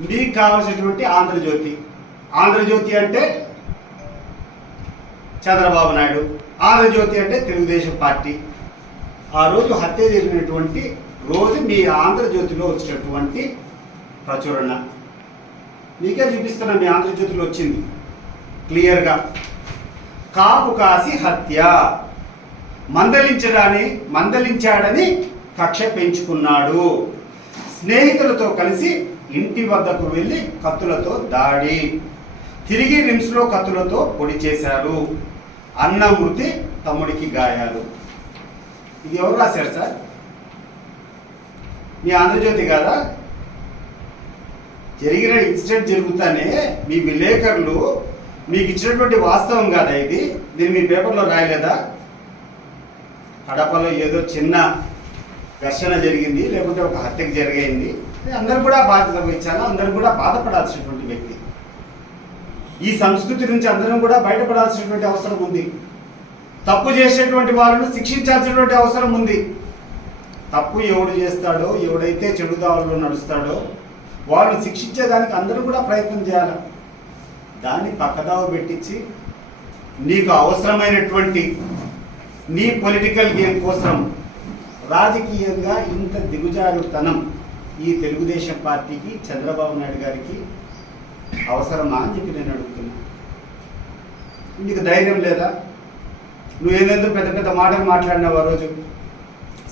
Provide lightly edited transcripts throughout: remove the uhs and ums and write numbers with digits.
మీకు కావాల్సినటువంటి ఆంధ్రజ్యోతి. ఆంధ్రజ్యోతి అంటే చంద్రబాబు నాయుడు, ఆంధ్రజ్యోతి అంటే తెలుగుదేశం పార్టీ. ఆ రోజు హత్య జరిగినటువంటి రోజు మీ ఆంధ్రజ్యోతిలో వచ్చినటువంటి ప్రచురణ మీకే చూపిస్తున్నా. మీ ఆంధ్రజ్యోతిలో వచ్చింది క్లియర్గా. కాపు కాసి హత్య, మందలించాడని కక్ష పెంచుకున్నాడు. స్నేహితులతో కలిసి ఇంటి వద్దకు వెళ్ళి కత్తులతో దాడి, తిరిగి రిమ్స్లో కత్తులతో పొడి చేశారు. అన్న మృతి, తమ్ముడికి గాయాలు. ఇది ఎవరు రాశారు సార్? మీ ఆంధ్రజ్యోతి కాదా? జరిగిన ఇన్సిడెంట్ జరుగుతానే మీ విలేకరులు మీకు ఇచ్చినటువంటి వాస్తవం కాదా ఇది? దీన్ని మీ పేపర్లో రాయలేదా? కడపలో ఏదో చిన్న ఘర్షణ జరిగింది, లేకుంటే ఒక హత్యకు జరిగింది, అందరూ కూడా బాధ్యత వహించాలి, అందరూ కూడా బాధపడాల్సినటువంటి వ్యక్తి. ఈ సంస్కృతి నుంచి అందరం కూడా బయటపడాల్సినటువంటి అవసరం ఉంది. తప్పు చేసేటువంటి వాళ్ళను శిక్షించాల్సినటువంటి అవసరం ఉంది. తప్పు ఎవడు చేస్తాడో, ఎవడైతే చెడు దావుల్లో నడుస్తాడో వాళ్ళని శిక్షించేదానికి అందరూ కూడా ప్రయత్నం చేయాలి. దాన్ని పక్కదావ పెట్టించి నీకు అవసరమైనటువంటి నీ పొలిటికల్ గేమ్ కోసం రాజకీయంగా ఇంత దిగుజారుతనం ఈ తెలుగుదేశం పార్టీకి, చంద్రబాబు నాయుడు గారికి అవసరమా అని చెప్పి నేను అడుగుతున్నా. నీకు ధైర్యం లేదా? నువ్వేందో పెద్ద పెద్ద మాటలు మాట్లాడినావు ఆ రోజు.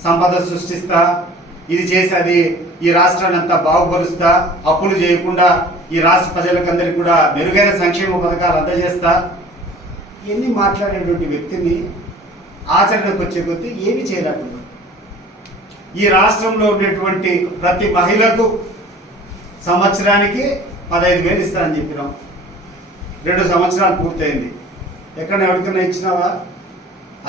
సంపద సృష్టిస్తా, ఇది చేసి అది ఈ రాష్ట్రాన్ని అంతా బాగుపరుస్తా, అప్పులు చేయకుండా ఈ రాష్ట్ర ప్రజలకందరికీ కూడా మెరుగైన సంక్షేమ పథకాలు అందజేస్తా, ఇవన్నీ మాట్లాడేటువంటి వ్యక్తిని ఆచరణకు వచ్చే కొద్దీ ఏమీ చేయలేకుండా ఈ రాష్ట్రంలో ఉన్నటువంటి ప్రతి మహిళకు సంవత్సరానికి 15,000 ఇస్తానని చెప్పినాం. 2 సంవత్సరాలు పూర్తయింది. ఎక్కడ ఎవరికైనా ఇచ్చినావా?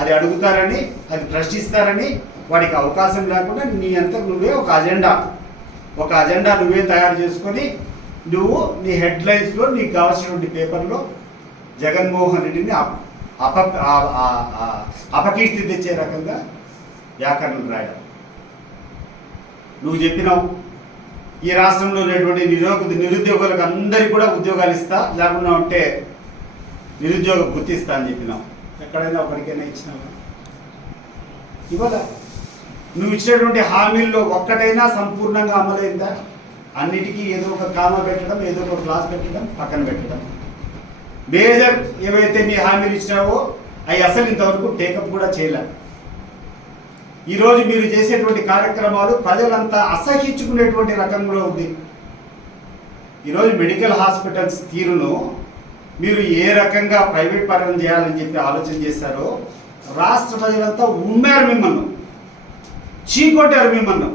అది అడుగుతారని, అది ప్రశ్నిస్తారని వాడికి అవకాశం లేకుండా నీ అంతకు నువ్వే ఒక అజెండా నువ్వే తయారు చేసుకొని నువ్వు నీ హెడ్లైన్స్లో నీకు కావాల్సినటువంటి పేపర్లో జగన్మోహన్ రెడ్డిని అపకీర్తి తెచ్చే రకంగా వ్యాకరణలు రాయడం. నువ్వు చెప్పినావు ఈ రాష్ట్రంలో ఉన్నటువంటి నిరుద్యోగులకు అందరికీ కూడా ఉద్యోగాలు ఇస్తా, లేకుండా ఉంటే నిరుద్యోగ గుర్తిస్తా అని చెప్పినావు. ఎక్కడైనా ఒకరికైనా ఇచ్చినావా? ఇవాళ నువ్వు ఇచ్చినటువంటి హామీల్లో ఒక్కటైనా సంపూర్ణంగా అమలైందా? అన్నిటికీ ఏదో ఒక కామ పెట్టడం, ఏదో ఒక క్లాస్ పెట్టడం, పక్కన పెట్టడం. మేజర్ ఏవైతే మీ హామీలు ఇచ్చినావో అవి అసలు ఇంతవరకు టేకప్ కూడా చేయలేదు. ఈరోజు మీరు చేసేటువంటి కార్యక్రమాలు ప్రజలంతా అసహించుకునేటువంటి రకంలో ఉంది. ఈరోజు మెడికల్ హాస్పిటల్స్ తీరును మీరు ఏ రకంగా ప్రైవేట్ పరం చేయాలని చెప్పి ఆలోచన చేశారో రాష్ట్ర ప్రజలంతా ఉమ్మారు మిమ్మల్ని, చీకొట్టారు మిమ్మల్ని.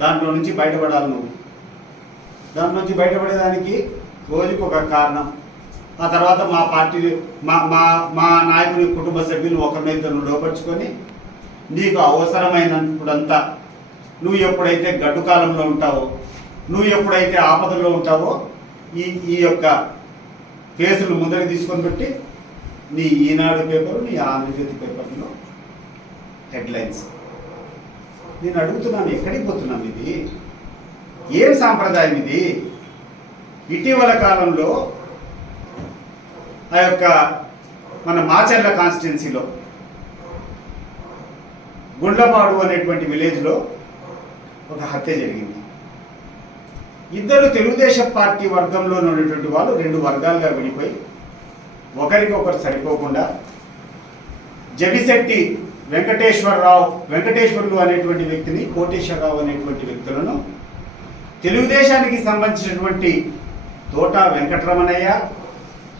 దాంట్లో నుంచి బయటపడాలి నువ్వు. దాంట్లో నుంచి బయటపడేదానికి రోజుకు ఒక కారణం. ఆ తర్వాత మా పార్టీ మా నాయకుని కుటుంబ సభ్యులు ఒకరినైతే నువ్వు లోపరుచుకొని నీకు అవసరమైనప్పుడంతా నువ్వు ఎప్పుడైతే గడ్డు కాలంలో ఉంటావో, నువ్వు ఎప్పుడైతే ఆపదలో ఉంటావో ఈ యొక్క కేసులు ముందరికి తీసుకొని పెట్టి నీ ఈనాడు పేపరు, నీ ఆంధ్రజ్యోతి పేపర్లో హెడ్లైన్స్. నేను అడుగుతున్నాను, ఎక్కడికి పోతున్నాం? ఇది ఏం సాంప్రదాయం ఇది? ఇటీవల కాలంలో ఆ యొక్క మన మాచర్ల కాన్స్టిట్యున్సీలో గుండ్లపాడు అనేటువంటి విలేజ్లో ఒక హత్య జరిగింది. ఇద్దరు తెలుగుదేశం పార్టీ వర్గంలో ఉన్నటువంటి వాళ్ళు 2 వర్గాలుగా విడిపోయి ఒకరికొకరు సరిపోకుండా జగిశెట్టి వెంకటేశ్వర్లు అనేటువంటి వ్యక్తిని, కోటేశ్వరరావు అనేటువంటి వ్యక్తులను తెలుగుదేశానికి సంబంధించినటువంటి తోట వెంకటరమణయ్య,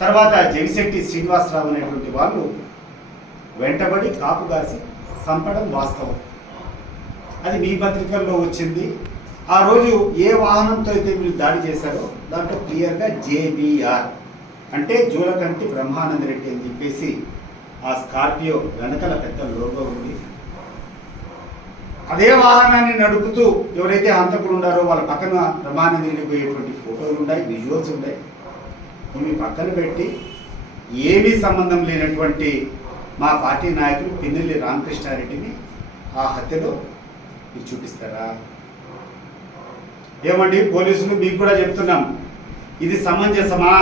తర్వాత జగిశెట్టి శ్రీనివాసరావు అనేటువంటి వాళ్ళు వెంటబడి కాపు కాసి చంపడం వాస్తవం. అది మీ పత్రికల్లో వచ్చింది. ఆ రోజు ఏ వాహనంతో అయితే వీళ్ళు దాడి చేశారో దాంట్లో క్లియర్గా JBR అంటే జూలకంటి బ్రహ్మానంద రెడ్డి అని చెప్పేసి ఆ స్కార్పియో వెనకల పెద్ద లోగో ఉంది. అదే వాహనాన్ని నడుపుతూ ఎవరైతే హంతకులు ఉన్నారో వాళ్ళ పక్కన బ్రహ్మానంద రెడ్డి పోయేటువంటి ఫోటోలు ఉన్నాయి, విజువల్స్ ఉన్నాయి. ఇవి పక్కన పెట్టి ఏమీ సంబంధం లేనటువంటి మా పార్టీ నాయకులు పిన్నెల్లి రామకృష్ణారెడ్డిని ఆ హత్యలో మీరు చూపిస్తారా? ఏమండి పోలీసులు మీకు కూడా చెప్తున్నాం, ఇది సమంజసమా?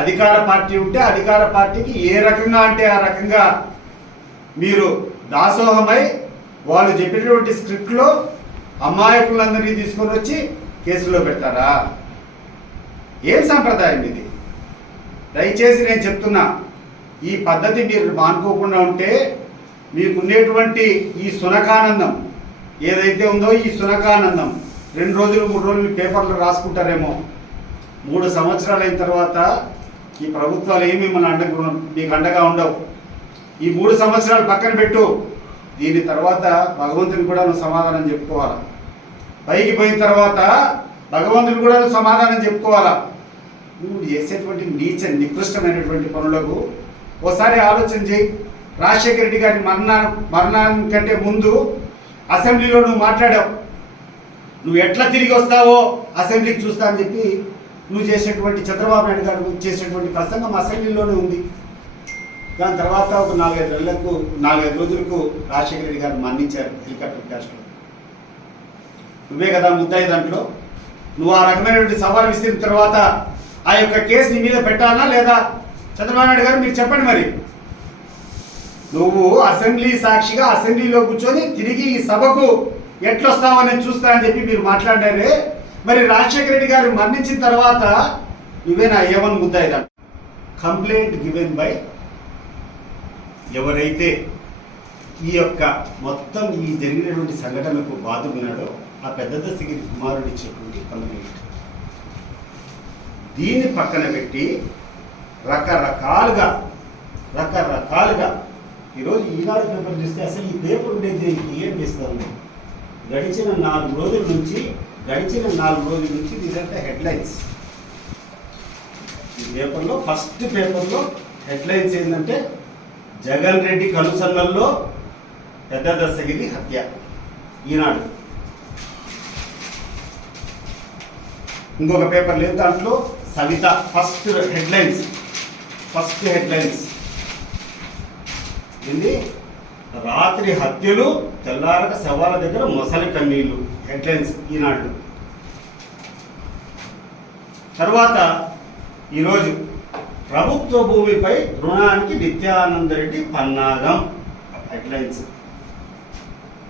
అధికార పార్టీ ఉంటే అధికార పార్టీకి ఏ రకంగా అంటే ఆ రకంగా మీరు దాసోహమై వాళ్ళు చెప్పినటువంటి స్క్రిప్ట్లో అమాయకులందరినీ తీసుకొని వచ్చి కేసులో పెడతారా? ఏం సంప్రదాయం ఇది? దయచేసి నేను చెప్తున్నా, ఈ పద్ధతి మీరు మానుకోకుండా ఉంటే మీకున్నటువంటి ఈ సునకానందం ఏదైతే ఉందో, ఈ సునకానందం 2 రోజులు 3 రోజులు పేపర్లు రాసుకుంటారేమో, 3 సంవత్సరాలు అయిన తర్వాత ఈ ప్రభుత్వాలు ఏమి మన మీకు అండగా ఉండవు. ఈ 3 సంవత్సరాలు పక్కన పెట్టు, దీని తర్వాత భగవంతుని కూడా నువ్వు సమాధానం చెప్పుకోవాలా. పైకి పోయిన తర్వాత భగవంతుని కూడా నువ్వు సమాధానం చెప్పుకోవాలా. నువ్వు చేసేటువంటి నికృష్టమైనటువంటి పనులకు ఓసారి ఆలోచన చేయి. రాజశేఖర రెడ్డి గారి మరణానికంటే ముందు అసెంబ్లీలో నువ్వు మాట్లాడావు, నువ్వు ఎట్లా తిరిగి వస్తావో అసెంబ్లీకి చూస్తా అని చెప్పి నువ్వు చేసేటువంటి చంద్రబాబు నాయుడు గారు చేసేటువంటి ప్రసంగం అసెంబ్లీలోనే ఉంది. దాని తర్వాత ఒక 4-5 రోజులకు రాజశేఖర రెడ్డి గారు మరణించారు హెలికాప్టర్ క్రాష్లో. నువ్వే కదా ముద్దాయి దాంట్లో. నువ్వు ఆ రకమైనటువంటి సవాల్ విసిరిన తర్వాత ఆ యొక్క కేసు నీ మీద పెట్టాలా లేదా? చంద్రబాబు నాయుడు గారు మీరు చెప్పండి. మరి నువ్వు అసెంబ్లీ సాక్షిగా అసెంబ్లీలో కూర్చొని తిరిగి ఈ సభకు ఎట్లొస్తావో నేను చూస్తానని చెప్పి మీరు మాట్లాడారే. మరి రాజశేఖర రెడ్డి గారు మరణించిన తర్వాత నువ్వేనా ఏమని ముద్దాయి దాంట్లో? కంప్లైంట్ గివెన్ బై ఎవరైతే ఈ యొక్క మొత్తం ఈ జరిగినటువంటి సంఘటనలకు బాధున్నాడో ఆ పెద్ద దశగిరి కుమారుడు ఇచ్చేటువంటి కంప్లైంట్. దీన్ని పక్కన పెట్టి రకరకాలుగా ఈరోజు ఈనాడు పేపర్ చూస్తే అసలు ఈ పేపర్ ఉండేది ఏం చేస్తాను? గడిచిన 4 రోజుల నుంచి ఇదంతా హెడ్లైన్స్. ఈ పేపర్లో ఫస్ట్ పేపర్లో హెడ్లైన్స్ ఏంటంటే జగన్ రెడ్డి కనుసన్నల్లో పెద్ద దశగిరి హత్య. ఈనాడు ఇంకొక పేపర్ లేదు, దాంట్లో సవిత ఫస్ట్ హెడ్లైన్స్ ఏంది? రాత్రి హత్యలు, తెల్లారక శవాల దగ్గర మొసలి కన్నీళ్లు. హెడ్లైన్స్ ఈనాడు. తర్వాత ఈరోజు ప్రభుత్వ భూమిపై రుణానికి నిత్యానందరెడ్డి పన్నాగం. హెడ్లైన్స్.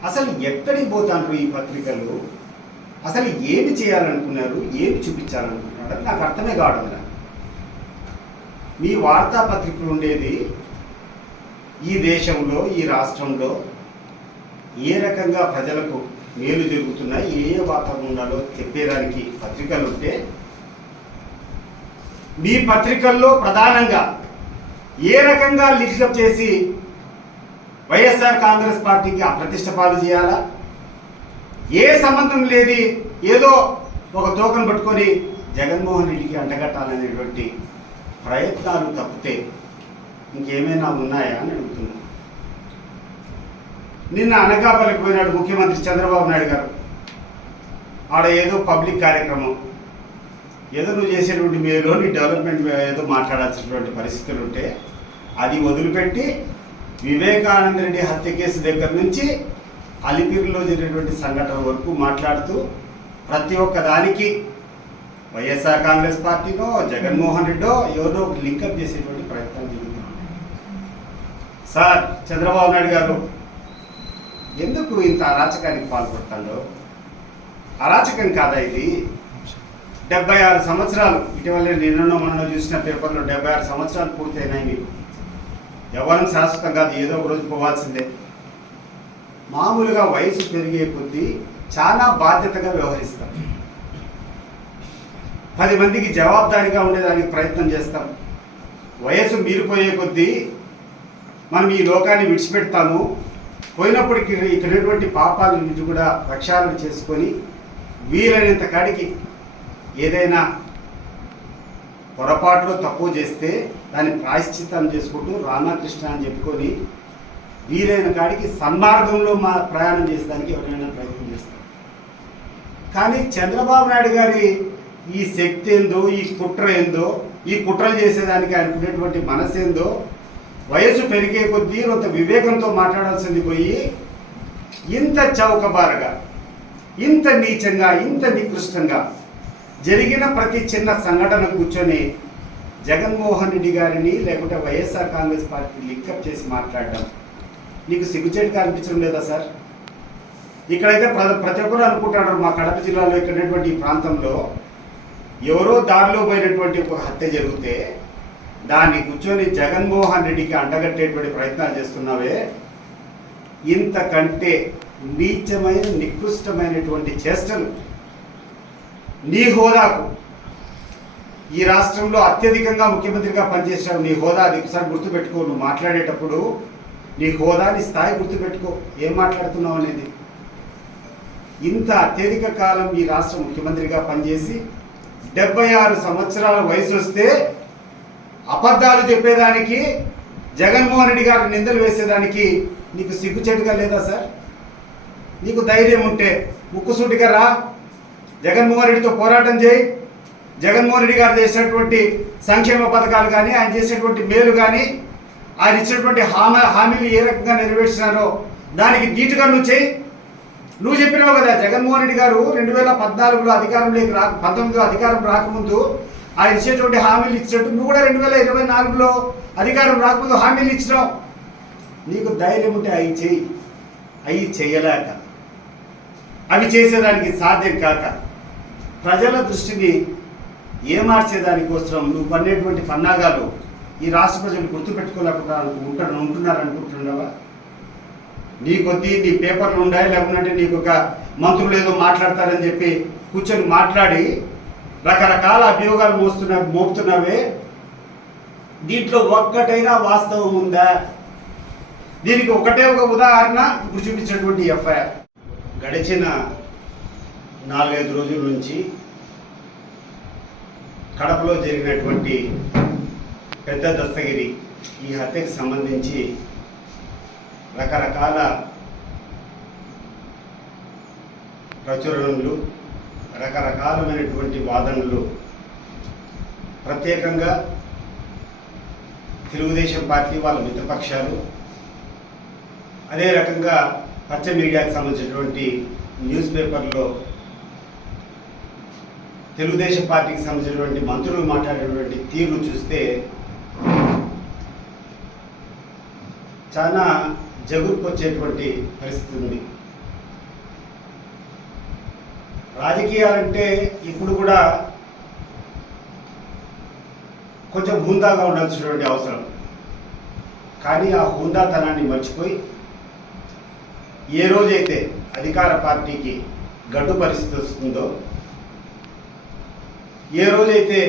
అసలు ఎక్కడికి పోతాంటారు ఈ పత్రికలు? అసలు ఏమి చేయాలనుకున్నారు, ఏమి చూపించాలనుకున్నారు అంటే నాకు అర్థమే కావడం లేదు. మీ వార్తాపత్రికలు ఉండేది ఈ దేశంలో, ఈ రాష్ట్రంలో ఏ రకంగా ప్రజలకు మేలు జరుగుతున్నాయి, ఏ వాతావరణం ఉండాలో చెప్పేదానికి పత్రికలు ఉంటే, మీ పత్రికల్లో ప్రధానంగా ఏ రకంగా లిస్టప్ చేసి వైఎస్ఆర్ కాంగ్రెస్ పార్టీకి అప్రతిష్ట పాలు చేయాలా, ఏ సంబంధం లేది ఏదో ఒక తోకను పట్టుకొని జగన్మోహన్ రెడ్డికి అంటగట్టాలనేటువంటి ప్రయత్నాలు తప్పితే ఇంకేమైనా ఉన్నాయా అని అడుగుతున్నాను. నిన్న అనకాపల్లికి పోయినాడు ముఖ్యమంత్రి చంద్రబాబు నాయుడు గారు. ఆడ ఏదో పబ్లిక్ కార్యక్రమం, ఏదో నువ్వు చేసేటువంటి మేలో నీ డెవలప్మెంట్ ఏదో మాట్లాడాల్సినటువంటి పరిస్థితులు ఉంటే అది వదిలిపెట్టి వివేకానంద రెడ్డి హత్య కేసు దగ్గర నుంచి అలిపిరిలో జరిగినటువంటి సంఘటన వరకు మాట్లాడుతూ ప్రతి ఒక్క దానికి వైఎస్ఆర్ కాంగ్రెస్ పార్టీనో జగన్మోహన్ రెడ్డో ఎవరో లింకప్ చేసేటువంటి ప్రయత్నాలు జరుగుతున్నాయి. సార్ చంద్రబాబు నాయుడు గారు ఎందుకు ఇంత అరాచకానికి పాల్పడతాడో? అరాచకం కాదా ఇది? 76 సంవత్సరాలు, ఇటీవల నిన్నో మొన్న చూసిన పేపర్లో 76 సంవత్సరాలు పూర్తయినాయి మీకు. ఎవరం శాశ్వతం కాదు, ఏదో ఒక రోజు పోవాల్సిందే. మామూలుగా వయసు పెరిగే కొద్దీ చాలా బాధ్యతగా వ్యవహరిస్తాం. 10 మందికి జవాబుదారీగా ఉండేదానికి ప్రయత్నం చేస్తాం. వయసు మీరిపోయే కొద్దీ మనం ఈ లోకాన్ని విడిచిపెడతాము. పోయినప్పటికీ ఇక్కడటువంటి పాపాల నుంచి కూడా ప్రక్షాళన చేసుకొని వీలైనంత కాడికి ఏదైనా పొరపాటులో తప్పు చేస్తే దాన్ని ప్రాయశ్చిత్తం చేసుకుంటూ రామకృష్ణ అని చెప్పుకొని వీలైన కాడికి సన్మార్గంలో ప్రయాణం చేసేదానికి ఎవరైనా ప్రయత్నం చేస్తారు. కానీ చంద్రబాబు నాయుడు గారి ఈ శక్తి ఏందో, ఈ కుట్ర ఏందో, ఈ కుట్రలు చేసేదానికి ఆయనకునేటువంటి మనసు ఏందో, వయసు పెరిగే కొద్దీ కొంత వివేకంతో మాట్లాడాల్సింది పోయి ఇంత చౌకబారగా ఇంత నీచంగా, ఇంత నికృష్టంగా జరిగిన ప్రతి చిన్న సంఘటన కూర్చొని జగన్మోహన్ రెడ్డి గారిని లేకుంటే వైఎస్ఆర్ కాంగ్రెస్ పార్టీ లింకప్ చేసి మాట్లాడడం నీకు సిగ్గుచేటుగా అనిపించడం లేదా సార్? ఇక్కడైతే ప్రతి ఒక్కరు అనుకుంటున్నారు మా కడప జిల్లాలో ఇక్కడటువంటి ఈ ప్రాంతంలో ఎవరో దారిలో పోయినటువంటి ఒక హత్య జరిగితే దాన్ని కూర్చొని జగన్మోహన్ రెడ్డికి అంటగట్టేటువంటి ప్రయత్నాలు చేస్తున్నావే, ఇంతకంటే నీచమైన నికృష్టమైనటువంటి చేష్టలు నీ హోదాకు, ఈ రాష్ట్రంలో అత్యధికంగా ముఖ్యమంత్రిగా పనిచేసావు, నీ హోదా అది ఒకసారి గుర్తుపెట్టుకో. నువ్వు మాట్లాడేటప్పుడు నీ హోదా, నీ స్థాయి గుర్తుపెట్టుకో, ఏం మాట్లాడుతున్నావు అనేది. ఇంత అత్యధిక కాలం ఈ రాష్ట్ర ముఖ్యమంత్రిగా పనిచేసి 76 సంవత్సరాల వయసు వస్తే అబద్ధాలు చెప్పేదానికి, జగన్మోహన్ రెడ్డి గారు నిందలు వేసేదానికి నీకు సిగ్గుచేటుగా లేదా సార్? నీకు ధైర్యం ఉంటే ముక్కుసూటిగా రా, జగన్మోహన్ రెడ్డితో పోరాటం చేయి. జగన్మోహన్ రెడ్డి గారు చేసినటువంటి సంక్షేమ పథకాలు కానీ, ఆయన చేసినటువంటి మేలు కానీ, ఆయన ఇచ్చినటువంటి హామీలు ఏ రకంగా నెరవేర్చినారో దానికి నీటుగా నువ్వు చేయి. నువ్వు చెప్పినావు కదా, జగన్మోహన్ రెడ్డి గారు 2014లో అధికారంలోకి 19లో అధికారం రాకముందు ఆయన ఇచ్చేటువంటి హామీలు ఇచ్చినట్టు నువ్వు కూడా 2024లో అధికారం రాకముందు హామీలు ఇచ్చినావు. నీకు ధైర్యం ఉంటే అవి చేయి. అవి చేయలేక, అవి చేసేదానికి సాధ్యం కాక, ప్రజల దృష్టిని ఏమార్చేదానికోసం నువ్వు పన్నేటువంటి పన్నాగాలు ఈ రాష్ట్ర ప్రజలు గుర్తుపెట్టుకోలేకుండా ఉంటున్నారనుకుంటున్నావా? నీ కొద్దీ నీ పేపర్లు ఉండాలి, లేకుంటే నీకు ఒక మంత్రులు ఏదో మాట్లాడతారని చెప్పి కూర్చొని మాట్లాడి రకరకాల అభియోగాలు మోపుతున్నావే, దీంట్లో ఒక్కటైనా వాస్తవం ఉందా? దీనికి ఒకటే ఒక ఉదాహరణ ఇప్పుడు చూపించినటువంటి ఎఫ్ఐఆర్. గడిచిన 4-5 రోజుల నుంచి కడపలో జరిగినటువంటి పెద్ద దస్తగిరి ఈ హత్యకు సంబంధించి రకరకాల ప్రచురణలు, రకరకాలమైనటువంటి వాదనలు ప్రత్యేకంగా తెలుగుదేశం పార్టీ వాళ్ళ మిత్రపక్షాలు, అదే రకంగా పచ్చ మీడియాకు సంబంధించినటువంటి న్యూస్ పేపర్లో తెలుగుదేశం పార్టీకి సంబంధించినటువంటి మంత్రులు మాట్లాడేటువంటి తీరును చూస్తే చాలా జగుర్పు వచ్చేటువంటి పరిస్థితి ఉంది. రాజకీయాలంటే ఇప్పుడు కూడా కొంచెం హుందాగా ఉండాల్సినటువంటి అవసరం, కానీ ఆ హుందాతనాన్ని మర్చిపోయి ఏ రోజైతే అధికార పార్టీకి గడ్డు పరిస్థితి వస్తుందో, ఏ రోజైతే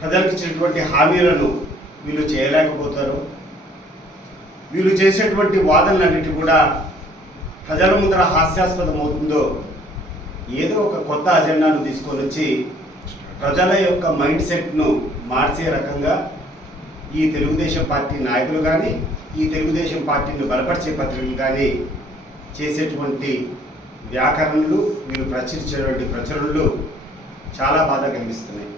ప్రజలకు ఇచ్చినటువంటి హామీలను వీళ్ళు చేయలేకపోతారో, వీళ్ళు చేసేటువంటి వాదనలన్నిటి కూడా ప్రజల ముందర హాస్యాస్పదం అవుతుందో, ఏదో ఒక కొత్త అజెండాను తీసుకొని వచ్చి ప్రజల యొక్క మైండ్ సెట్ను మార్చే రకంగా ఈ తెలుగుదేశం పార్టీ నాయకులు కానీ, ఈ తెలుగుదేశం పార్టీని బలపరిచే పత్రికలు కానీ చేసేటువంటి వ్యాకరణలు, వీళ్ళు ప్రచురించేటువంటి ప్రచురణలు చాలా బాధ కలిగిస్తున్నాయి.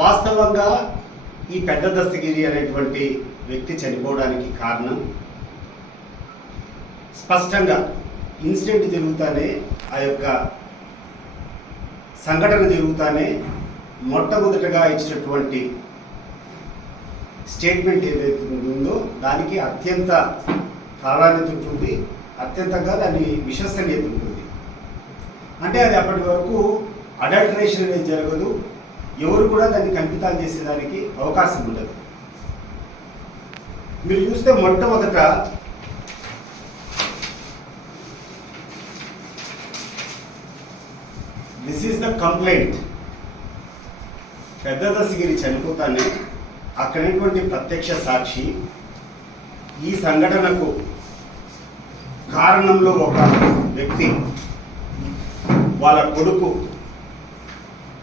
వాస్తవంగా ఈ పెద్ద దస్తగిరి అనేటువంటి వ్యక్తి చనిపోవడానికి కారణం స్పష్టంగా ఇన్సిడెంట్ జరుగుతానే, ఆ యొక్క సంఘటన జరుగుతానే మొట్టమొదటగా ఇచ్చినటువంటి స్టేట్మెంట్ ఏదైతే ఉందో దానికి అత్యంత ప్రాధాన్యత ఉంటుంది, అత్యంతంగా దాని విశ్వసనీయత ఉంటుంది. అంటే అది అప్పటి వరకు అడల్టరేషన్ అనేది జరగదు, ఎవరు కూడా దాన్ని కల్పితాలు చేసేదానికి అవకాశం ఉండదు. మీరు చూస్తే మొట్టమొదట దిస్ ఈజ్ ద కంప్లైంట్. పెద్ద దస్తగిరి చనిపోతానే అక్కడటువంటి ప్రత్యక్ష సాక్షి ఈ సంఘటనకు కారణంలో ఒక వ్యక్తి, వాళ్ళ కొడుకు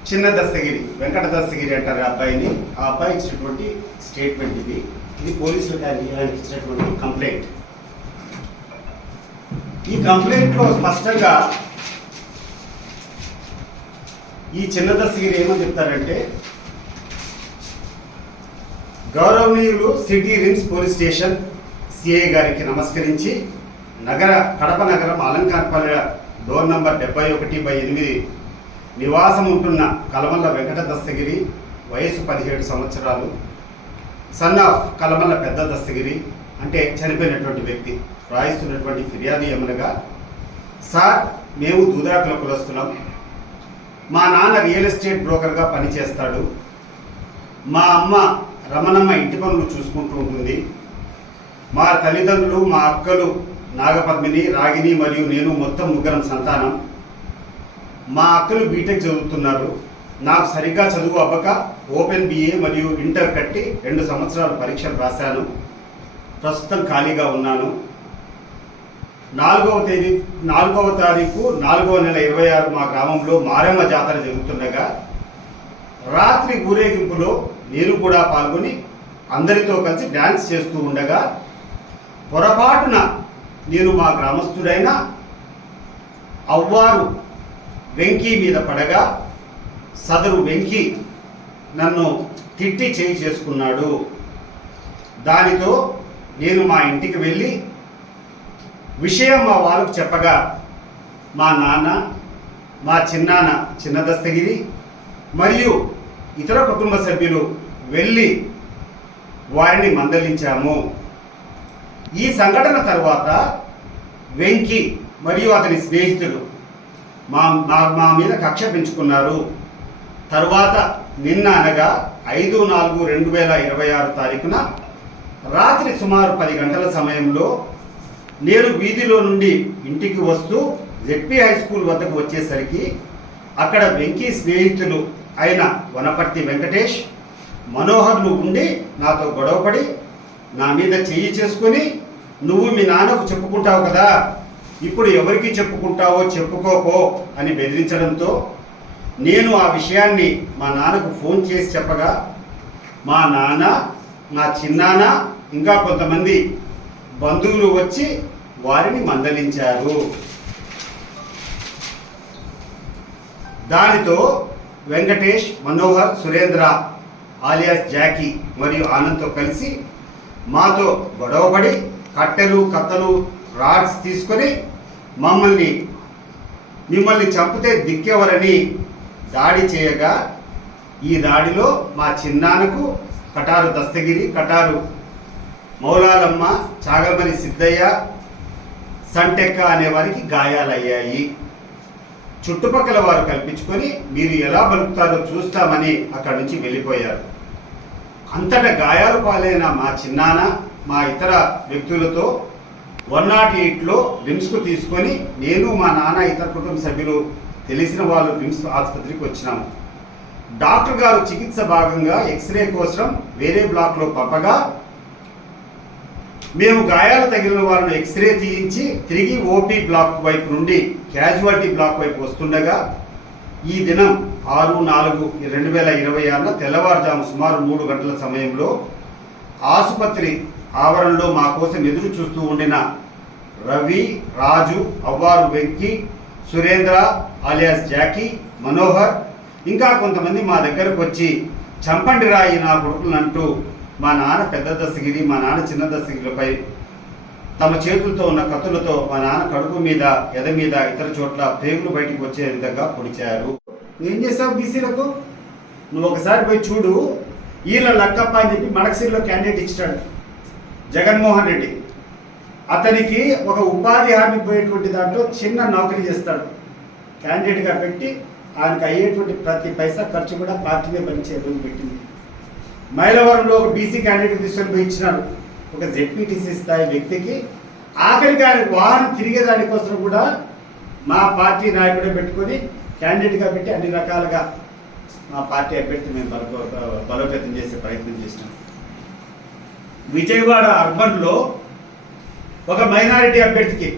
చిన్న దస్తగిరి, వెంకట దస్తగిరి అంటారు ఆ అబ్బాయిని. ఆ అబ్బాయి ఇచ్చినటువంటి స్టేట్మెంట్ ఇది పోలీసులకు ఆయనకి ఇచ్చినటువంటి కంప్లైంట్. ఈ కంప్లైంట్లో స్పష్టంగా ఈ చిన్న దస్తగిరి ఏమని చెప్తారంటే, గౌరవనీయులు city RIMS police station CI గారికి నమస్కరించి కడప నగరం అలంకార్పల్లి డోర్ నంబర్ 71/8 నివాసం ఉంటున్న కలమల్ల వెంకట దస్తగిరి, వయసు 17 సంవత్సరాలు, సన్ ఆఫ్ కలమల్ల పెద్ద దస్తగిరి అంటే చనిపోయినటువంటి వ్యక్తి రాయిస్తున్నటువంటి ఫిర్యాదు ఏమనగా, సార్ మేము దూదాకుల కులస్తున్నాం. మా నాన్న రియల్ ఎస్టేట్ బ్రోకర్గా పనిచేస్తాడు. మా అమ్మ రమణమ్మ ఇంటి పనులు చూసుకుంటూ ఉంటుంది. మా తల్లిదండ్రులు, మా అక్కలు నాగపద్మిని, రాగిని మరియు నేను మొత్తం 3 సంతానం. మా అక్కలు బీటెక్ చదువుతున్నారు. నాకు సరిగ్గా చదువు అవ్వక ఓపెన్ BA మరియు ఇంటర్ కట్టి 2 సంవత్సరాలు పరీక్షలు రాశాను. ప్రస్తుతం ఖాళీగా ఉన్నాను. 4వ తారీఖు 4వ నెల 26 మా గ్రామంలో మారమ్మ జాతర జరుగుతుండగా రాత్రి ఊరేగింపులో నేను కూడా పాల్గొని అందరితో కలిసి డ్యాన్స్ చేస్తూ ఉండగా పొరపాటున నేను మా గ్రామస్తుడైన అవ్వారు వెంకీ మీద పడగా సదరు వెంకీ నన్ను తిట్టి చేయి చేసుకున్నాడు. దానితో నేను మా ఇంటికి వెళ్ళి విషయం మా వాళ్ళకు చెప్పగా మా నాన్న, మా చిన్న దస్తగిరి మరియు ఇతర కుటుంబ సభ్యులు వెళ్ళి వారిని మందలించాము. ఈ సంఘటన తర్వాత వెంకీ మరియు అతని స్నేహితులు మా మీద కక్ష పెంచుకున్నారు. తరువాత నిన్న అనగా 5/4/2026 తారీఖున రాత్రి సుమారు 10 గంటల సమయంలో నేను వీధిలో నుండి ఇంటికి వస్తూ ZP హై స్కూల్ వద్దకు వచ్చేసరికి అక్కడ వెంకీ స్నేహితులు అయిన వనపర్తి వెంకటేష్, మనోహర్లు ఉండి నాతో గొడవపడి నా మీద చెయ్యి చేసుకుని, నువ్వు మీ నాన్నకు చెప్పుకుంటావు కదా, ఇప్పుడు ఎవరికి చెప్పుకుంటావో చెప్పుకోపో అని బెదిరించడంతో నేను ఆ విషయాన్ని మా నాన్నకు ఫోన్ చేసి చెప్పగా మా నాన్న, మా చిన్నాన్న ఇంకా కొంతమంది బంధువులు వచ్చి వారిని మందలించారు. దానితో వెంకటేష్, మనోహర్, సురేంద్ర ఆలియాస్ జాకీ మరియు ఆనంద్తో కలిసి మాతో గొడవపడి కట్టెలు, కత్తలు, రాడ్స్ తీసుకొని మిమ్మల్ని చంపితే దిక్కెవరని దాడి చేయగా ఈ దాడిలో మా చిన్నాన్నకు కటారు దస్తగిరి, కటారు మౌలాలమ్మ, చాగల్మని సిద్ధయ్య, సంటెక్క అనే వారికి గాయాలయ్యాయి. చుట్టుపక్కల వారు కల్పించుకొని మీరు ఎలా బలుకుతారో చూస్తామని అక్కడి నుంచి వెళ్ళిపోయారు. అంతటా గాయాలు పాలైన మా చిన్నాన్న మా ఇతర వ్యక్తులతో 108లో రిమ్స్కు తీసుకొని నేను, మా నాన్న, ఇతర కుటుంబ సభ్యులు తెలిసిన వాళ్ళు రిమ్స్ ఆసుపత్రికి వచ్చినాము. డాక్టర్ గారు చికిత్స భాగంగా ఎక్స్రే కోసం వేరే బ్లాక్లో పంపగా మేము గాయాలు తగిలిన వాళ్ళను ఎక్స్రే తీయించి తిరిగి OP బ్లాక్ వైపు నుండి క్యాజువాలిటీ బ్లాక్ వైపు వస్తుండగా ఈ దినం 6/4/2026 తెల్లవారుజాము సుమారు 3 గంటల సమయంలో ఆసుపత్రి ఆవరణలో మా కోసం ఎదురు చూస్తూ ఉండిన రవి, రాజు, అవ్వారు వెంకీ, సురేంద్ర ఆలియాస్ జాకీ, మనోహర్ ఇంకా కొంతమంది మా దగ్గరకు వచ్చి చంపండి రాయి నా కొడుకులంటూ మా నాన్న పెద్ద దస్తగిరి, మా నాన్న చిన్న దస్తగిరిలపై తమ చేతులతో ఉన్న కత్తులతో మా నాన్న కడుపు మీద, ఎద మీద, ఇతర చోట్ల పేగులు బయటికి వచ్చే విధంగా పొడిచారు. ఏం చేస్తావు బీసీలకు? నువ్వు ఒకసారి పోయి చూడు. ఈయన లక్కప్ప అని చెప్పి మడకసిరిలో క్యాండిడేట్ ఇచ్చాడు జగన్మోహన్ రెడ్డి. అతనికి ఒక ఉపాధి హామీ పోయేటువంటి దాంట్లో చిన్న నౌకరీ చేస్తాడు. క్యాండిడేట్గా పెట్టి ఆయనకు అయ్యేటువంటి ప్రతి పైసా ఖర్చు కూడా పార్టీనే భరించే రోజు పెట్టింది. మైలవరంలో ఒక BC క్యాండిడేట్ తీసుకొని పోయి ఇచ్చినాడు ఒక ZPTC స్థాయి వ్యక్తికి. ఆఖరికి ఆయన వాహనం తిరిగే దానికోసం కూడా మా పార్టీ నాయకుడే పెట్టుకొని క్యాండిడేట్గా పెట్టి అన్ని రకాలుగా మా పార్టీ అభ్యర్థి మేము బలోపేతం చేసే ప్రయత్నం చేసినాం. విజయవాడ అర్బన్లో ఒక మైనారిటీ అభ్యర్థికి,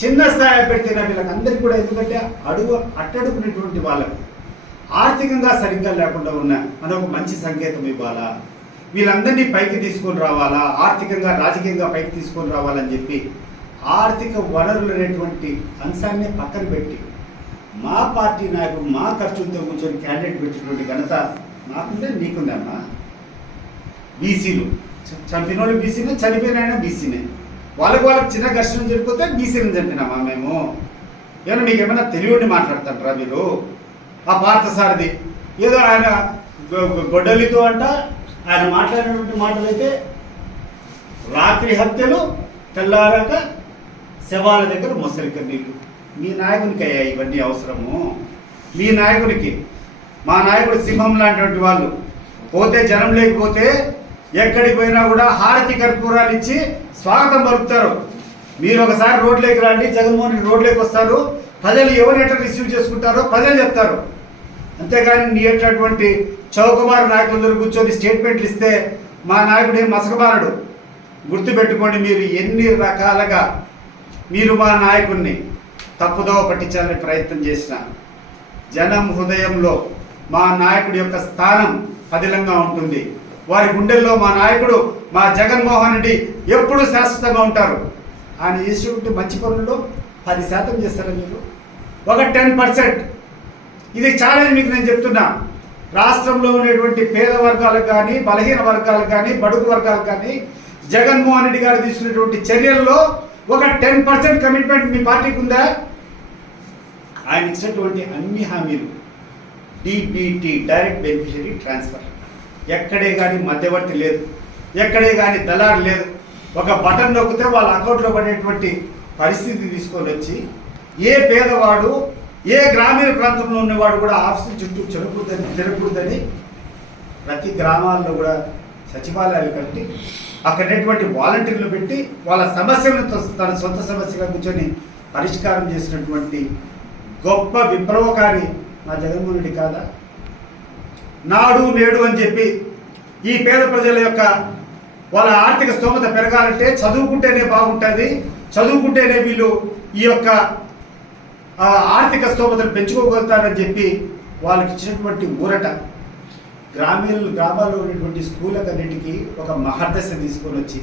చిన్న స్థాయి అభ్యర్థి అయిన వీళ్ళకందరికీ కూడా, ఎందుకంటే అట్టడుకునేటువంటి వాళ్ళకు ఆర్థికంగా సరిగ్గా లేకుండా ఉన్నాయి అని ఒక మంచి సంకేతం ఇవ్వాలా, వీళ్ళందరినీ పైకి తీసుకొని రావాలా, ఆర్థికంగా రాజకీయంగా పైకి తీసుకొని రావాలని చెప్పి ఆర్థిక వనరులు అనేటువంటి అంశాన్ని పక్కన పెట్టి మా పార్టీ నాయకుడు మా ఖర్చులతో కూర్చొని క్యాండిడేట్ పెట్టినటువంటి ఘనత నాకుందే, నీకుందమ్మా. బీసీలు చంపిన వాళ్ళు బీసీనే, చనిపోయిన ఆయన బీసీనే. వాళ్ళకి చిన్న ఘర్షణ జరిగిపోతే బీసీలను చంపినామా మేము? ఏమన్నా మీకు ఏమైనా తెలియని మాట్లాడతారా మీరు? ఆ పార్థసారథి ఏదో ఆయన గొడ్డలితో అంట ఆయన మాట్లాడినటువంటి మాటలు అయితే రాత్రి హత్యలు, తెల్లారాక శవాల దగ్గర మొసలిక నీళ్ళు. మీ నాయకునికి అయ్యా ఇవన్నీ అవసరము? మీ నాయకునికి, మా నాయకుడు సింహం లాంటి వాళ్ళు పోతే జనం లేకపోతే ఎక్కడికి పోయినా కూడా హారతి కర్పూరాలు ఇచ్చి స్వాగతం పలుకుతారు. మీరు ఒకసారి రోడ్లోకి రండి, జగన్మోహన్ రెడ్డి రోడ్లోకి వస్తారు, ప్రజలు ఎవరైనా రిసీవ్ చేసుకుంటారో ప్రజలు చెప్తారు. అంతేగాని నీటటువంటి చౌకబారు నాయకులందరూ కూర్చొని స్టేట్మెంట్లు ఇస్తే మా నాయకుడు ఏం మసకబారడు. గుర్తుపెట్టుకోండి, మీరు ఎన్ని రకాలుగా మీరు మా నాయకుడిని తప్పుదోవ పట్టించాలని ప్రయత్నం చేసిన జనం హృదయంలో మా నాయకుడి యొక్క స్థానం పదిలంగా ఉంటుంది. వారి గుండెల్లో మా నాయకుడు, మా జగన్మోహన్ రెడ్డి ఎప్పుడూ శాశ్వతంగా ఉంటారు. ఆయన చేసేటువంటి మంచి పనుల్లో 10% చేస్తారా మీరు? ఒక 10%. ఇది ఛాలెంజ్ మీకు నేను చెప్తున్నా. రాష్ట్రంలో ఉండేటువంటి పేద వర్గాలకు కానీ, బలహీన వర్గాలకు కానీ, బడుగు వర్గాలకు కానీ జగన్మోహన్ రెడ్డి గారు తీసుకున్నటువంటి చర్యల్లో ఒక 10% కమిట్మెంట్ మీ పార్టీకి ఉందా? ఆయన ఇచ్చినటువంటి అన్ని హామీలు డిబిటీ, డైరెక్ట్ బెనిఫిషరీ ట్రాన్స్ఫర్, ఎక్కడే కానీ మధ్యవర్తి లేదు, ఎక్కడే కానీ దళారు లేదు. ఒక బటన్ నొక్కితే వాళ్ళ అకౌంట్లో పడేటువంటి పరిస్థితి తీసుకొని వచ్చి ఏ పేదవాడు, ఏ గ్రామీణ ప్రాంతంలో ఉన్నవాడు కూడా ఆఫీసు చుట్టూ తిరగకూడదని ప్రతి గ్రామాల్లో కూడా సచివాలయాలు కట్టి అక్కడటువంటి వాలంటీర్లు పెట్టి వాళ్ళ సమస్యలను తన సొంత సమస్యగా కూర్చొని పరిష్కారం చేసినటువంటి గొప్ప విప్లవకారి మా జగన్మోహన్ రెడ్డి కాదా? నాడు నేడు అని చెప్పి ఈ పేద ప్రజల యొక్క వాళ్ళ ఆర్థిక స్తోమత పెరగాలంటే చదువుకుంటేనే బాగుంటుంది, చదువుకుంటేనే వీళ్ళు ఈ యొక్క ఆర్థిక స్తోమతను పెంచుకోగలుగుతారని చెప్పి వాళ్ళకి ఇచ్చినటువంటి ఊరట గ్రామాల్లో ఉన్నటువంటి స్కూళ్ళకన్నిటికీ ఒక మహర్దశ తీసుకొని వచ్చి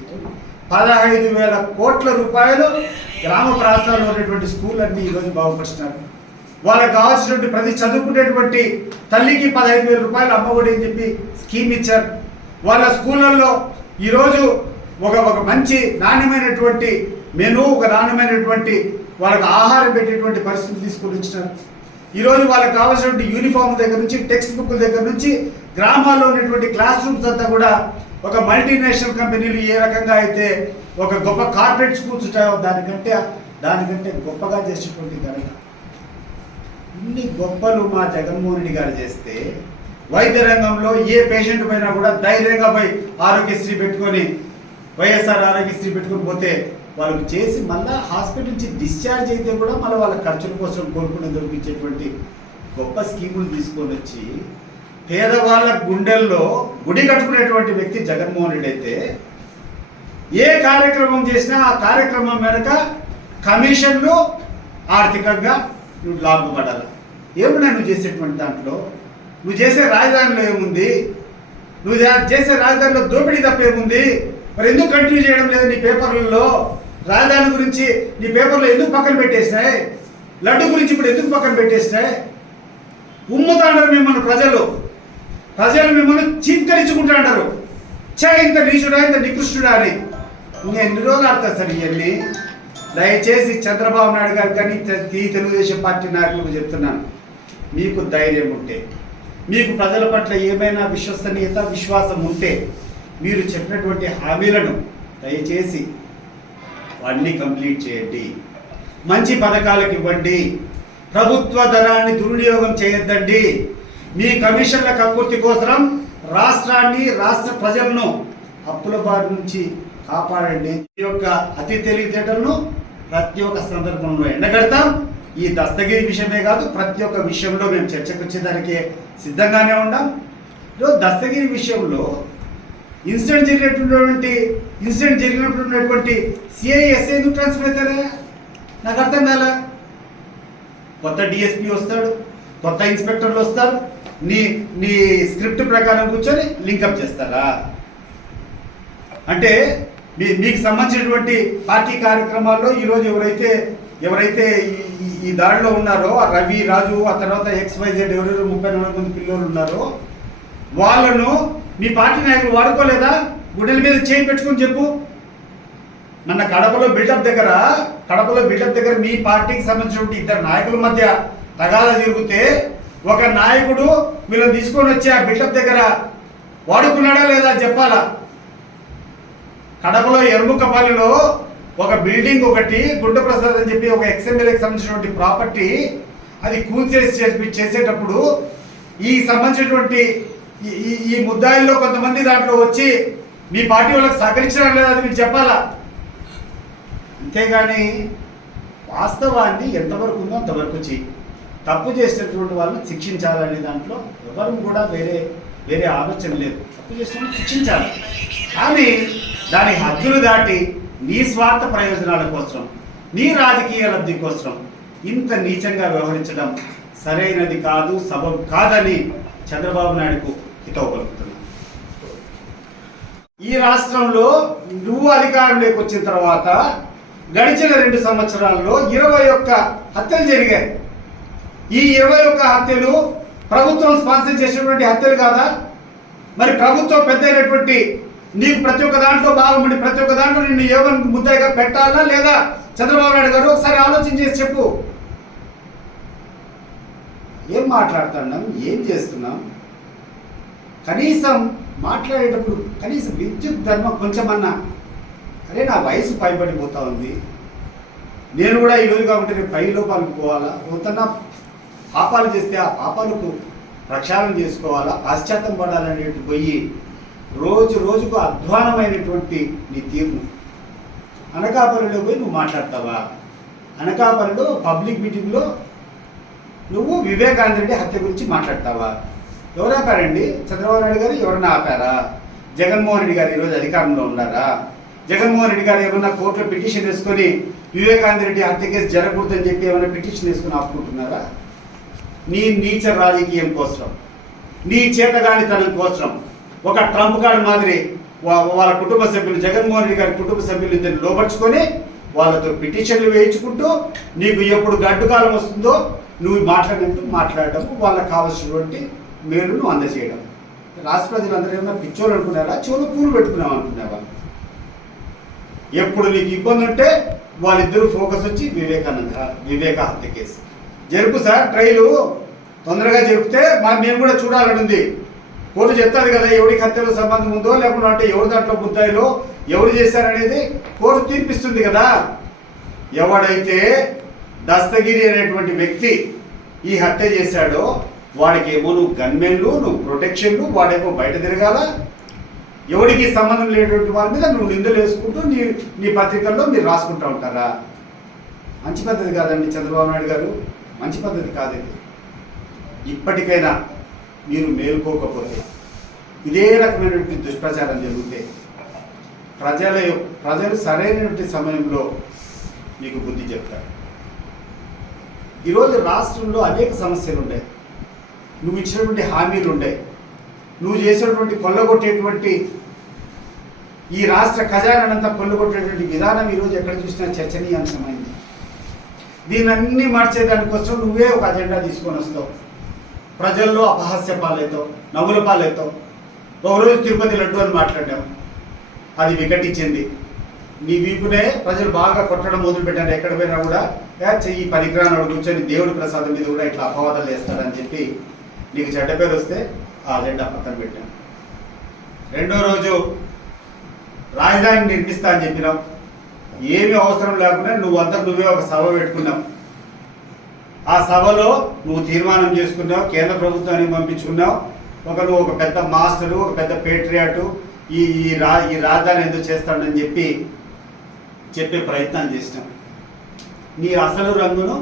15,000 కోట్ల రూపాయలు గ్రామ ప్రాంతాల్లో ఉన్నటువంటి స్కూళ్ళన్నీ ఈరోజు బాగుపరిచినారు. వాళ్ళకి కావాల్సినటువంటి ప్రతి చదువుకునేటువంటి తల్లికి 15,000 రూపాయలు అమ్మఒడి అని చెప్పి స్కీమ్ ఇచ్చారు. వాళ్ళ స్కూళ్ళల్లో ఈరోజు ఒక మంచి నాణ్యమైనటువంటి మెనూ, ఒక నాణ్యమైనటువంటి వాళ్ళకి ఆహారం పెట్టేటువంటి పరిస్థితి తీసుకొని వచ్చినారు. ఈరోజు వాళ్ళకి కావాల్సినటువంటి యూనిఫామ్ దగ్గర నుంచి, టెక్స్ట్ బుక్ల దగ్గర నుంచి, గ్రామాల్లో ఉన్నటువంటి క్లాస్ రూమ్స్ అంతా కూడా ఒక మల్టీనేషనల్ కంపెనీలు ఏ రకంగా అయితే ఒక గొప్ప కార్పొరేట్ స్కూల్స్ ఉంటాయో దానికంటే గొప్పగా చేసేటువంటి ఘనత. ఇన్ని గొప్పలు మా జగన్మోహన్ రెడ్డి గారు చేస్తే వైద్య రంగంలో ఏ పేషెంట్ పైన కూడా ధైర్యంగా పోయి ఆరోగ్యశ్రీ పెట్టుకొని, వైఎస్ఆర్ ఆరోగ్యశ్రీ పెట్టుకొని పోతే వాళ్ళకి చేసి మళ్ళీ హాస్పిటల్ నుంచి డిశ్చార్జ్ అయితే కూడా మళ్ళీ వాళ్ళ ఖర్చుల కోసం కోరుకుని దొరికించేటువంటి గొప్ప స్కీములు తీసుకొని వచ్చి పేదవాళ్ళ గుండెల్లో గుడి కట్టుకునేటువంటి వ్యక్తి జగన్మోహన్ రెడ్డి అయితే ఏ కార్యక్రమం చేసినా ఆ కార్యక్రమం వెనక కమిషన్లు ఆర్థికంగా నువ్వు లాభపడాలి. ఏమన్నా నువ్వు చేసేటువంటి దాంట్లో? నువ్వు చేసే రాజధానిలో ఏముంది? నువ్వు చేసే రాజధానిలో దోపిడీ తప్ప ఏముంది? మరి ఎందుకు కంటిన్యూ చేయడం లేదు నీ పేపర్లలో? రాజధాని గురించి నీ పేపర్లో ఎందుకు పక్కన పెట్టేసినాయి? లడ్డు గురించి ఇప్పుడు ఎందుకు పక్కన పెట్టేసినాయి? ఉమ్ముతాంటారు మిమ్మల్ని ప్రజలు మిమ్మల్ని చీత్కరించుకుంటూ అంటారు. ఇంత నీచుడా, ఇంత నికృష్టుడా అని. ఇంకా ఎన్ని రోజులు ఆడతారు సార్ ఇవన్నీ? దయచేసి చంద్రబాబు నాయుడు గారు కానీ ఈ తెలుగుదేశం పార్టీ నాయకులకు చెప్తున్నాను, మీకు ధైర్యం ఉంటే, మీకు ప్రజల పట్ల ఏమైనా విశ్వసనీయత, విశ్వాసం ఉంటే మీరు చెప్పినటువంటి హామీలను దయచేసి అన్నీ కంప్లీట్ చేయండి. మంచి పథకాలకు ఇవ్వండి. ప్రభుత్వ ధనాన్ని దుర్వినియోగం చేయొద్దండి. మీ కమిషన్ల కక్కుర్తి కోసం రాష్ట్రాన్ని, రాష్ట్ర ప్రజలను అప్పుల బారి నుంచి కాపాడండి. ఈ యొక్క అతి తెలివితేటలను ప్రతి ఒక్క సందర్భంలో ఎండగడతాం. ఈ దస్తగిరి విషయమే కాదు, ప్రతి ఒక్క విషయంలో మేము చర్చకు వచ్చేదానికి సిద్ధంగానే ఉన్నాం. ఈరోజు దస్తగిరి విషయంలో ఇన్సిడెంట్ జరిగినప్పుడు ఉన్నటువంటి సిఐ ఎస్ఐ ఎందుకు ట్రాన్స్ఫర్ అవుతారా? నాకు అర్థం కాలే. కొత్త డిఎస్పీ వస్తాడు, కొత్త ఇన్స్పెక్టర్లు వస్తారు, నీ స్క్రిప్ట్ ప్రకారం కూర్చొని లింకప్ చేస్తారా? అంటే మీకు సంబంధించినటువంటి పార్టీ కార్యక్రమాల్లో ఈరోజు ఎవరైతే ఈ దాడిలో ఉన్నారో, ఆ రవి, రాజు, ఆ తర్వాత XYZ ఎవరెవరు 34 మంది పిల్లలు ఉన్నారో వాళ్ళను మీ పార్టీ నాయకులు వాడుకోలేదా? గుడ్డల మీద చేయి పెట్టుకుని చెప్పు. మన కడపలో బిల్డప్ దగ్గర మీ పార్టీకి సంబంధించిన ఇద్దరు నాయకుల మధ్య తగాదా జరిగితే ఒక నాయకుడు వీళ్ళని తీసుకొని వచ్చి ఆ బిల్డప్ దగ్గర వాడుకున్నాడా లేదా చెప్పాలా. కడపలో ఎరుముకపల్లిలో ఒక బిల్డింగ్ ఒకటి గుండప్రసాద్ అని చెప్పి ఒక ఎక్స్ఎమ్మెల్యేకి సంబంధించినటువంటి ప్రాపర్టీ అది చేసేటప్పుడు ఈ సంబంధించినటువంటి ఈ ముద్దాయిల్లో కొంతమంది దాంట్లో వచ్చి మీ పార్టీ వాళ్ళకి సహకరించడం లేదా అది మీరు చెప్పాలా. అంతేగాని వాస్తవాన్ని ఎంతవరకు ఉందో అంతవరకు చెయ్యి. తప్పు చేసినటువంటి వాళ్ళని శిక్షించాలనే దాంట్లో ఎవరు కూడా వేరే ఆలోచన లేదు. తప్పు చేసిన శిక్షించాలి, కానీ దాని హద్దులు దాటి నీ స్వార్థ ప్రయోజనాల కోసం, నీ రాజకీయ లబ్ధి కోసం ఇంత నీచంగా వ్యవహరించడం సరైనది కాదు, సబబు కాదని చంద్రబాబు నాయుడుకు హితవు పలుకుతున్నాను. ఈ రాష్ట్రంలో నువ్వు అధికారంలోకి వచ్చిన తర్వాత గడిచిన 2 సంవత్సరాల్లో 21 హత్యలు జరిగాయి. ఈ 21 హత్యలు ప్రభుత్వం స్పాన్సర్ చేసినటువంటి హత్యలు కాదా? మరి ప్రభుత్వం పెద్ద అయినటువంటి నీకు ప్రతి ఒక్క దాంట్లో బాగుండి ప్రతి ఒక్క దాంట్లో నిన్ను ఏమని ముద్దాయిగా పెట్టాలా లేదా? చంద్రబాబు నాయుడు గారు ఒకసారి ఆలోచన చేసి చెప్పు. ఏం మాట్లాడుతున్నాం, ఏం చేస్తున్నాం? కనీసం మాట్లాడేటప్పుడు కనీసం విద్యుత్ ధర్మం కొంచెమన్నా, అరే నా వయసు పైబడిపోతా ఉంది, నేను కూడా ఈరోజు కాబట్టి రేపు 10 లోపాలకు పోవాలా, పోతున్నా పాపాలు చేస్తే ఆ పాపాలకు ప్రక్షాళన చేసుకోవాలా, పాశ్చాత్యం పడాలనేటి పోయి రోజుకు అధ్వానమైనటువంటి నీ తీరును అనకాపల్లిలో పోయి నువ్వు మాట్లాడతావా? అనకాపల్లిలో పబ్లిక్ మీటింగ్లో నువ్వు వివేకానంద రెడ్డి హత్య గురించి మాట్లాడతావా? ఎవరు ఆపారండి? చంద్రబాబు నాయుడు గారు ఎవరన్నా ఆపారా? జగన్మోహన్ రెడ్డి గారు ఈరోజు అధికారంలో ఉన్నారా? జగన్మోహన్ రెడ్డి గారు ఏమన్నా కోర్టులో పిటిషన్ వేసుకొని వివేకానంద రెడ్డి హత్య కేసు జరగకూడదని చెప్పి ఏమైనా పిటిషన్ వేసుకొని ఆపుకుంటున్నారా? నీ నీచ రాజకీయం కోసం, నీ చేతగానితనం కోసం ఒక ట్రంప్ కార్డు మాదిరి వాళ్ళ కుటుంబ సభ్యులు, జగన్మోహన్ రెడ్డి గారి కుటుంబ సభ్యులు ఇద్దరిని లోపరుచుకొని వాళ్ళతో పిటిషన్లు వేయించుకుంటూ నీకు ఎప్పుడు గడ్డు కాలం వస్తుందో నువ్వు మాట్లాడడం, వాళ్ళకి కావాల్సినటువంటి మేలును అందజేయడం. రాష్ట్ర ప్రజలందరూ ఏమన్నా పిచ్చోళ్ళు అనుకున్నారా? చెవులు పూలు పెట్టుకున్నావు అనుకునేవా? ఎప్పుడు నీకు ఇబ్బంది ఉంటే వాళ్ళిద్దరూ ఫోకస్ వచ్చి వివేక హత్య కేసు జరుపు సార్, ట్రైలు తొందరగా జరిపితే మేము కూడా చూడాలని ఉంది. కోర్టు చెప్తాది కదా ఎవరికి హత్యలో సంబంధం ఉందో, లేకుంటే ఎవరి దాంట్లో ముద్దాయిలో ఎవరు చేశారనేది కోర్టు తీర్పిస్తుంది కదా. ఎవడైతే దస్తగిరి అనేటువంటి వ్యక్తి ఈ హత్య చేశాడో వాడికేమో నువ్వు గన్మెన్లు, నువ్వు ప్రొటెక్షన్లు, వాడేమో బయట తిరగాల. ఎవరికి సంబంధం లేనటువంటి వారి మీద నువ్వు నిందలు వేసుకుంటూ నీ పత్రికల్లో మీరు రాసుకుంటూ ఉంటారా? మంచి పద్ధతి కాదండి చంద్రబాబు నాయుడు గారు, మంచి పద్ధతి కాదండి. ఇప్పటికైనా మీరు మేలుకోకపోతే, ఇదే రకమైనటువంటి దుష్ప్రచారం జరిగితే ప్రజలు సరైనటువంటి సమయంలో మీకు బుద్ధి చెప్తారు. ఈరోజు రాష్ట్రంలో అనేక సమస్యలు ఉన్నాయి, నువ్వు ఇచ్చినటువంటి హామీలు ఉన్నాయి, నువ్వు చేసినటువంటి కొల్లగొట్టేటువంటి ఈ రాష్ట్ర ఖజానానంతా కొల్లగొట్టేటువంటి విధానం ఈరోజు ఎక్కడ చూసినా చర్చనీయాంశమైంది. దీనన్నీ మార్చేదానికోసం నువ్వే ఒక అజెండా తీసుకొని వస్తావు, ప్రజల్లో అపహాస్య పాలవుతావు, నవ్వుల పాలవుతావు. ఒకరోజు తిరుపతి లడ్డు అని మాట్లాడాం, అది వికటించింది. నీ వీపునే ప్రజలు బాగా కొట్టడం మొదలుపెట్టారు. ఎక్కడ పోయినా కూడా చెయ్యి పరిగ్రహాన్ని కూర్చొని దేవుడి ప్రసాదం మీద కూడా ఇట్లా అపవాదాలు వేస్తాడని చెప్పి నీకు చెడ్డ పేరు వస్తే ఆ అజెండా పక్కన పెట్టాం. రెండో రోజు రాజధాని నిర్మిస్తా అని చెప్పినాం, ఏమీ అవసరం లేకుండా నువ్వే ఒక సభ పెట్టుకున్నావు. ఆ సభలో నువ్వు తీర్మానం చేసుకున్నావు, కేంద్ర ప్రభుత్వానికి పంపించుకున్నావు. నువ్వు ఒక పెద్ద మాస్టరు, ఒక పెద్ద పేట్రియాటు, ఈ రాజధాని ఎందుకు చేస్తాడని చెప్పే ప్రయత్నం చేసినాం. నీ అసలు రంగును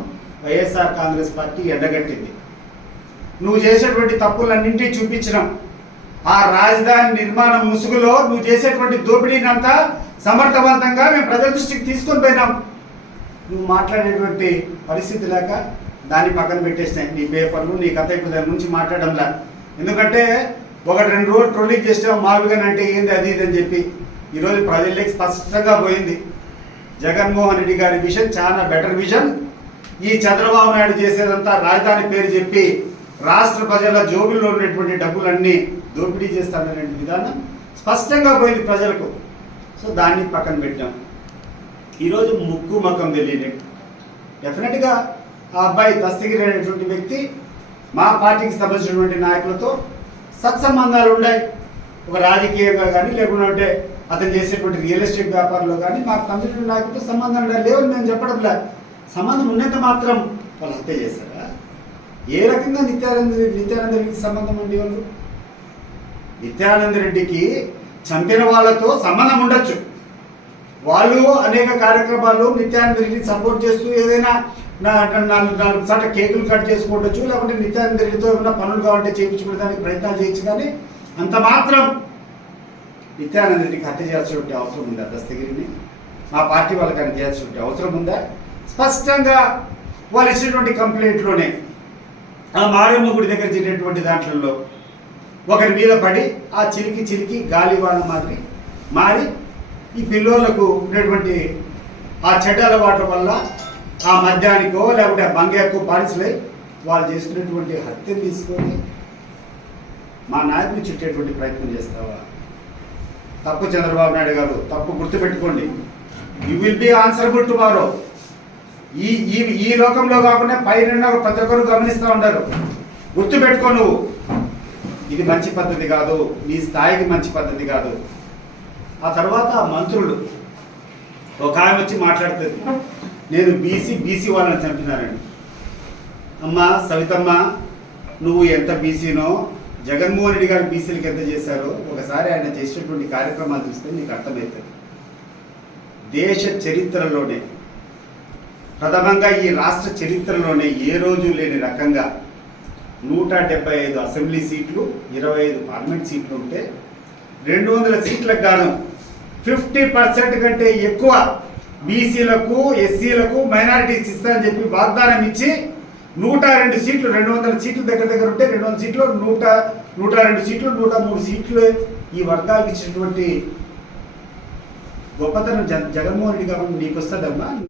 వైఎస్ఆర్ కాంగ్రెస్ పార్టీ ఎండగట్టింది. నువ్వు చేసేటువంటి తప్పులన్నింటినీ చూపించినాం. ఆ రాజధాని నిర్మాణం ముసుగులో నువ్వు చేసేటువంటి దోపిడీని అంతా సమర్థవంతంగా మేము ప్రజల దృష్టికి తీసుకొని పోయినాం. నువ్వు మాట్లాడేటువంటి పరిస్థితి లేక దాన్ని పక్కన పెట్టేసినాయి. నీ పేపర్లు, నీ కథ ఇప్పుడు దాని గురించి మాట్లాడడంలా. ఎందుకంటే 1-2 రోజులు ట్రోలింగ్ చేసావు, మావిగన్ అంటే ఏంది అది ఇది అని చెప్పి. ఈరోజు ప్రజలకి స్పష్టంగా పోయింది, జగన్మోహన్ రెడ్డి గారి విజన్ చాలా బెటర్ విజన్. ఈ చంద్రబాబు నాయుడు చేసేదంతా రాజధాని పేరు చెప్పి రాష్ట్ర ప్రజల జోబుల్లో ఉన్నటువంటి డబ్బులన్నీ దోపిడీ చేస్తాడనే విధానం స్పష్టంగా పోయింది ప్రజలకు. సో దాన్ని పక్కన పెట్టాం. ఈరోజు ముక్కు ముఖం తెలియని డెఫినెట్గా ఆ అబ్బాయి దస్తగిరి అనేటువంటి వ్యక్తి మా పార్టీకి సంబంధించినటువంటి నాయకులతో సత్సంబంధాలు ఉన్నాయి. ఒక రాజకీయంగా కానీ లేకుంటే అతను చేసేటువంటి రియల్ ఎస్టేట్ వ్యాపారంలో కానీ మాకు సంబంధించిన నాయకులతో సంబంధం లేవని మేము చెప్పడం లేదు. సంబంధం ఉన్నంత మాత్రం వాళ్ళు హత్య చేశారా? ఏ రకంగా నిత్యానంద రెడ్డికి సంబంధం అండి? వాళ్ళు నిత్యానంద రెడ్డికి చంపిన వాళ్ళతో సంబంధం ఉండొచ్చు. వాళ్ళు అనేక కార్యక్రమాల్లో నిత్యానంద రెడ్డిని సపోర్ట్ చేస్తూ ఏదైనా నాలుగు సార్లు కేకులు కట్ చేసుకోవచ్చు, లేకుంటే నిత్యానంద రెడ్డితో ఏమైనా పనులు కావాలంటే చేయించుకోవడానికి ప్రయత్నాలు చేయొచ్చు. కానీ అంత మాత్రం నిత్యానంద రెడ్డికి హత్య చేయాల్సినటువంటి అవసరం ఉందా? దస్తగిరిని మా పార్టీ వాళ్ళకి అని చేయాల్సినటువంటి అవసరం ఉందా? స్పష్టంగా వాళ్ళు ఇచ్చినటువంటి కంప్లైంట్లోనే ఆ మారేమ్మ గుడి దగ్గర జరిగినటువంటి దాంట్లో ఒకరి మీద పడి ఆ చిలికి గాలివాన మారి ఈ పిల్లోళ్లకు ఉన్నటువంటి ఆ చెడ్డ అలవాట్ల వల్ల ఆ మద్యానికో లేకుంటే ఆ బంగాకో బానిసలై వాళ్ళు చేసుకునేటువంటి హత్యను తీసుకొని మా నాయకుని చుట్టేటువంటి ప్రయత్నం చేస్తావా? తప్పు చంద్రబాబు నాయుడు గారు, తప్పు గుర్తుపెట్టుకోండి. You will be answerable tomorrow. ఈ లోకంలో కాకుండా పైన ప్రతి ఒక్కరు గమనిస్తూ ఉంటారు. గుర్తుపెట్టుకో నువ్వు. ఇది మంచి పద్ధతి కాదు, నీ స్థాయికి మంచి పద్ధతి కాదు. ఆ తర్వాత మంత్రులు ఒక ఆమె వచ్చి మాట్లాడుతుంది, నేను బీసీ వాళ్ళని చంపినానండి. అమ్మా సవితమ్మ, నువ్వు ఎంత బీసీనో జగన్మోహన్ రెడ్డి గారు బీసీలకు ఎంత చేశారో ఒకసారి ఆయన చేసినటువంటి కార్యక్రమాలు చూస్తే నీకు అర్థమవుతుంది. దేశ చరిత్రలోనే ప్రథమంగా ఈ రాష్ట్ర చరిత్రలోనే ఏ రోజు లేని రకంగా 175 అసెంబ్లీ సీట్లు, 25 పార్లమెంట్ సీట్లు ఉంటే 200 సీట్లకు గాను 50% కంటే ఎక్కువ బీసీలకు, ఎస్సీలకు, మైనారిటీస్ ఇస్తానని చెప్పి వాగ్దానం ఇచ్చి 102 సీట్లు, 200 సీట్లు దగ్గర ఉంటే 200 సీట్లు, 102 సీట్లు, 103 సీట్లు ఈ వర్గాలకు ఇచ్చినటువంటి గొప్పతనం జగన్మోహన్ రెడ్డి గారు నీకు వస్తుందమ్మా?